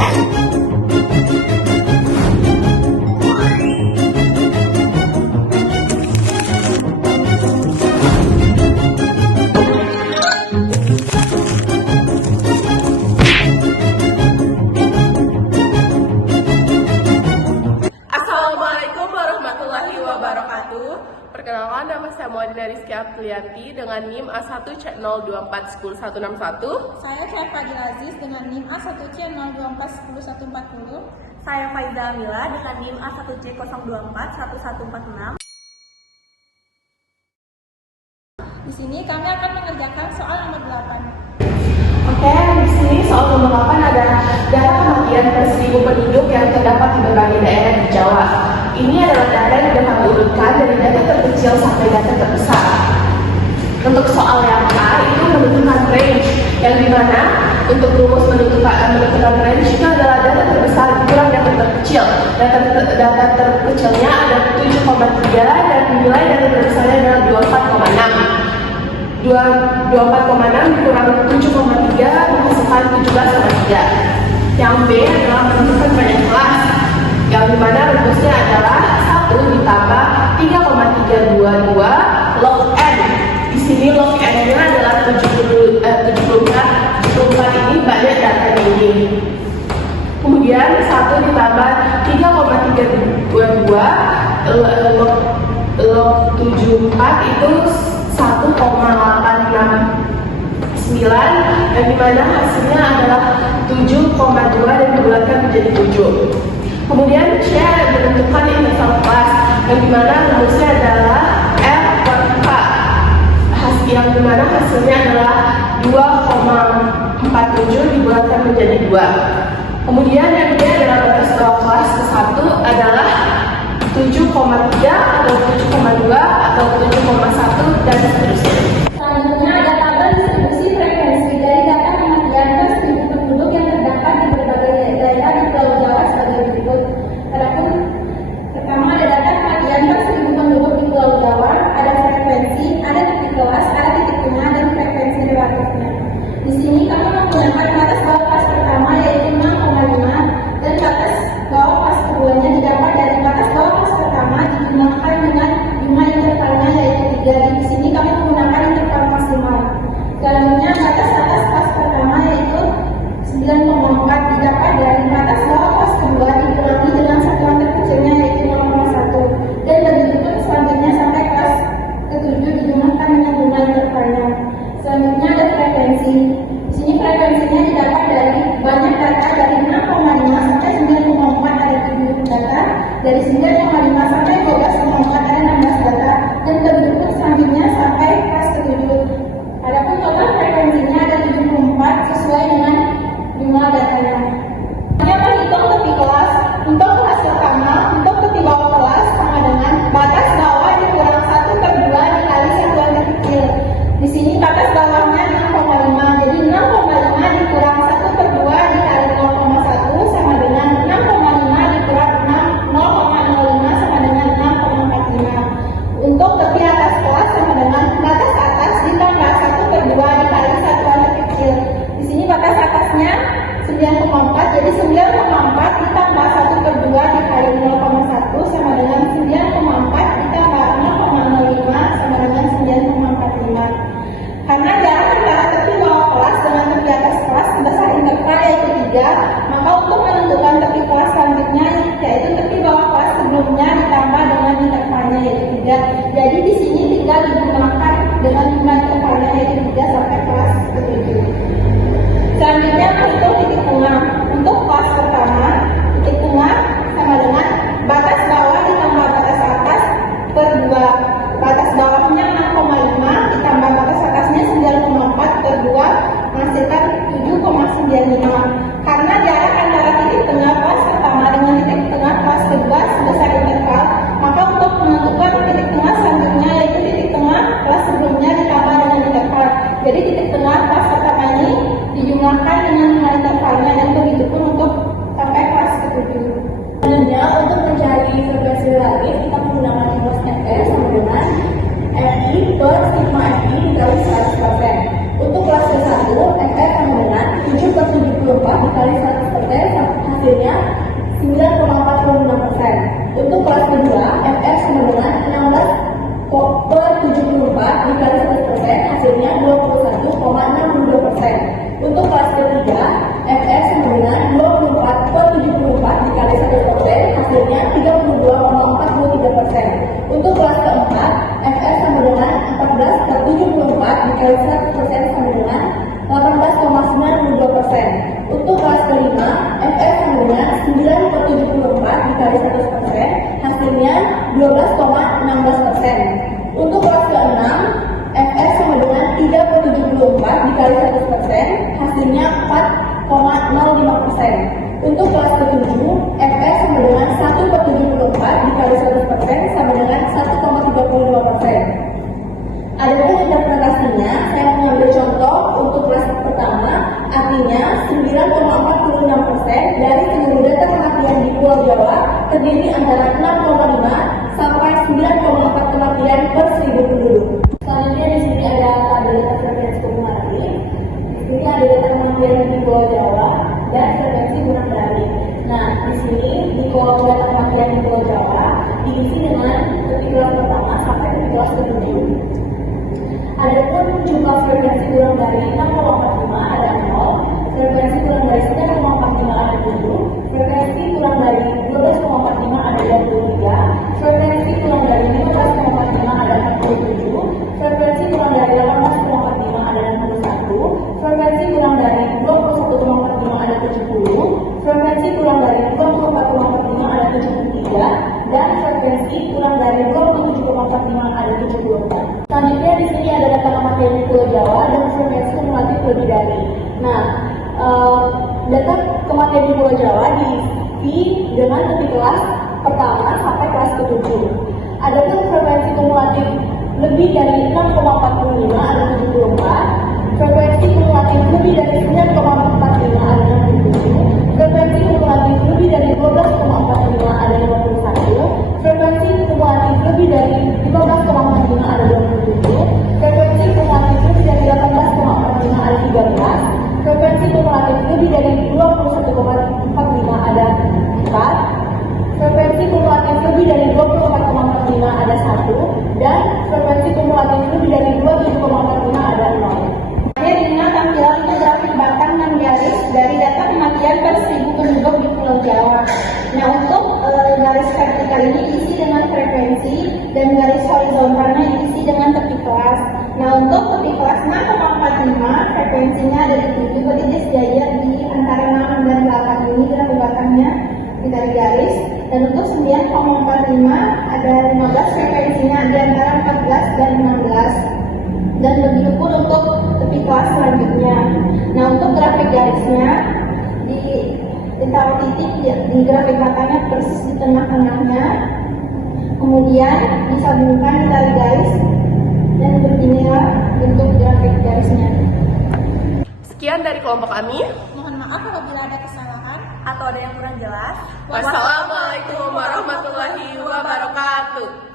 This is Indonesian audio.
Assalamualaikum warahmatullahi wabarakatuh. Perkenalkan, nama saya Muadina Rizky Aprianti dengan NIM A1C024106161. Saya Syed Fadil Aziz dengan NIM A1C024104140. Saya Faiza Amila dengan NIM A1C0241146. Di sini kami akan mengerjakan soal nomor 8. Oke, di sini soal nomor 8 ada data kematian per 1000 penduduk yang terdapat di berbagai daerah di Jawa. Ini adalah data yang dapat diurutkan dari data terkecil sampai data terbesar. Untuk soal yang A itu menentukan range, yang dimana untuk rumus menentukan range itu adalah data terbesar dikurang data terkecil. Data terkecilnya ada 7,3 dan nilai data terbesarnya adalah 24,6. 24,6 dikurangi 7,3 menghasilkan 17,3. Yang B adalah menentukan banyak kelas, yang dimana rumusnya adalah 1 ditambah 3,322 log n. Di sini log n-nya adalah 74 ini banyak datanya ini. Kemudian 1 ditambah 3,322 log 74 itu 1,869, yang dimana hasilnya adalah 7,2 dan dibulatkan menjadi 7. Kemudian C menentukan interval kelas, yang dimana rumusnya adalah F per K, yang dimana hasilnya adalah 2,47 dibulatkan menjadi 2. Kemudian yang D adalah batas bawah kelas ke-1 adalah 7,3 atau 7,2 atau 7,1 dan seterusnya. Selanjutnya ada tabel distribusi frekuensi dari data kematian per 1000 penduduk yang terdapat di berbagai daerah di Pulau Jawa sebagai berikut. Adapun pertama ada data kematian per 1000 penduduk di Pulau Jawa, ada frekuensi, ada titik kelas, ada titik tengah dan frekuensi relatifnya. Di sini kami menggunakan batas bawah kelas pertama yaitu 6,5 dan batas bawah kelas keduanya didapat dari batas bawah kelas pertama dijumlahkan dengan jumlah intervalnya yaitu 3. Di sini kami menggunakan interval maksimal. Selanjutnya batas atas kelas pertama yaitu 9,4 didapat dari batas bawah kelas kedua dikurangi dengan satuan terkecilnya yaitu 0,1 dan begitu pun selanjutnya sampai kelas ke-7 dijumlahkan dengan jumlah intervalnya. Selanjutnya ada frekuensi. Di sini frekuensinya didapat dari banyak data dari 6,5 sampai 9,4 ada 7 data, dari 9,5 sampai 12,4 ada 16 data, dan begitu pun selanjutnya sampai kelas ke-7. Adapun total frekuensinya ada 74 sesuai dengan jumlah datanya. Hanya menghitung tepi kelas. Untuk kelas pertama, untuk tepi bawah kelas sama dengan batas bawah dikurang 1/2 dikali satuan terkecil. Di sini batas bawahnya 6,5, jadi 6,5 dikurang 1/2 dikali 0,1 sama dengan 6,5 dikurang 0,05 sama dengan 6,45. Untuk tepi atas kelas sama dengan batas atas ditambah 1/2 dikali satuan terkecil. Di sini batas atasnya 9,4, jadi 9,4 ditambah 1/2 dikali 0,1 sama dengan 9,4 ditambah 0,05 sama dengan 9,45. Karena jarak antara tepi bawah kelas dengan tepi atas kelas sebesar interval yaitu 3, maka untuk menentukan tepi kelas selanjutnya yaitu tepi bawah kelas sebelumnya ditambah dengan intervalnya yaitu 3. Jadi di sini tinggal digunakan dengan jumlah intervalnya yaitu 3 sampai kelas ke-7. Selanjutnya menghitung titik tengah. Untuk kelas pertama, titik tengah sama dengan batas bawah ditambah batas atas per 2. Batas bawahnya 6,5 ditambah batas atasnya 9,4 per 2 menghasilkan 7,95. Karena jarak antara titik tengah kelas pertama dengan titik tengah kelas kedua sebesar interval, maka untuk menentukan titik tengah selanjutnya yaitu titik tengah kelas sebelumnya ditambah dengan interval. Jadi titik tengah kelas pertama ini dijumlahkan dengan nilai intervalnya dan begitu pun untuk sampai kelas ke-7. Selanjutnya untuk mencari frekuensi relatif kita menggunakan rumus FE sama dengan FI per sigma FI dikali 100%. Untuk kelas ke-1 FE sama dengan 7/74 dikali 100% 9,46%. Untuk kelas kedua, FF sama dengan 16/74 dikali 100%, hasilnya 21,62%. Untuk kelas ketiga, FF sama dengan 24/74 dikali 100%, hasilnya 32,43%. Untuk kelas keempat, FF sama dengan 14/74 dikali 100% sama dengan 18,92%. Untuk kelas kelima, FF sama dengan 9/74 dikali 100%, hasilnya 12,16%. Untuk kelas keenam, FF sama dengan 3/74 dikali 100%, hasilnya 4,05%. Untuk kelas ketujuh, FF sama dengan 1/74 dikali 100% sama dengan 1,35%. Adapun interpretasinya, saya mengambil contoh untuk kelas pertama, artinya 9,46% dari seluruh data kematian di Pulau Jawa terdiri antara 6,5 sampai 9,4 kematian per 1000 penduduk. Selanjutnya di sini ada data frekuensi kumulatif. Di sini ada data kematian di Pulau Jawa dan frekuensi gunung dari. Nah, di sini di kolom data kematian di Pulau Jawa diisi dengan kelas pertama sampai kelas ke-7. Adapun jumlah frekuensi kurang dari 6,45 ada 0, frekuensi kurang dari 9,45 ada 7, frekuensi kurang dari 12,45 ada 23, frekuensi kurang dari 15,45 ada 47, frekuensi kurang dari 18,45 ada 61, frekuensi kurang dari 21,45 ada 70, frekuensi kurang dari 24,45 ada 73, dan frekuensi kurang dari 27,45 ada 74. Selanjutnya di sini ada data kematian di Pulau Jawa dan frekuensi kumulatif lebih dari. Nah, data kematian di Pulau Jawa diisi dengan dari kelas pertama sampai kelas ke-7. Adapun frekuensi kumulatif lebih dari 6,45 ada 74, frekuensi kumulatif lebih dari 9,45 ada 67, frekuensi kumulatif lebih dari 12,45 ada 51, frekuensi kumulatif lebih dari 15,45 ada 27, frekuensi kumulatif lebih dari 18,45 ada 13, frekuensi kumulatif lebih dari 21,45 ada 4, frekuensi kumulatif lebih dari 24,45 ada 1, dan frekuensi kumulatif lebih dari 27,45 ada 0. Akhir ini tampilan grafik batang dan garis dari data kematian per 1000 penduduk di Pulau Jawa. Nah, untuk garis vertikal ini diisi dengan frekuensi dan garis horizontalnya diisi dengan tepi kelas. Nah, untuk tepi kelas 6,45 frekuensinya ada di 7, berarti dia sejajar di antara 6 dan 8 ini grafik batangnya dari garis. Dan untuk 9,45 ada 15 frekuensinya di antara 14 dan 16. Dan begitu pun untuk tepi kelas selanjutnya. Nah, untuk grafik garisnya ditaruh titik di grafik batangnya persis di tengah-tengahnya, kemudian disambungkan di tali garis, dan beginilah bentuk grafik garisnya. Sekian dari kelompok kami. Mohon maaf apabila ada kesalahan Atau ada yang kurang jelas. Wassalamualaikum warahmatullahi wabarakatuh.